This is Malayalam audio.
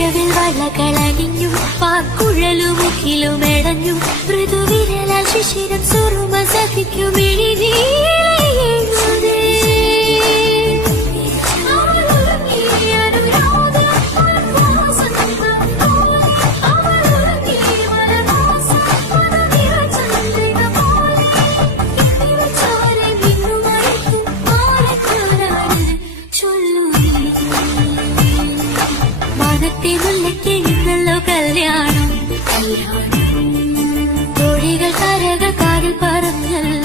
മഴവിൽ വള്ളകളണിഞ്ഞു പാക്കുഴലുമുഖിലുമെടഞ്ഞു മൃദുവിരല ശിശിരം സുറുമ സഖിക്കും കല്യാണം കോഴികൾ കരകൾ കാടിൽ പറന്നല്ലോ.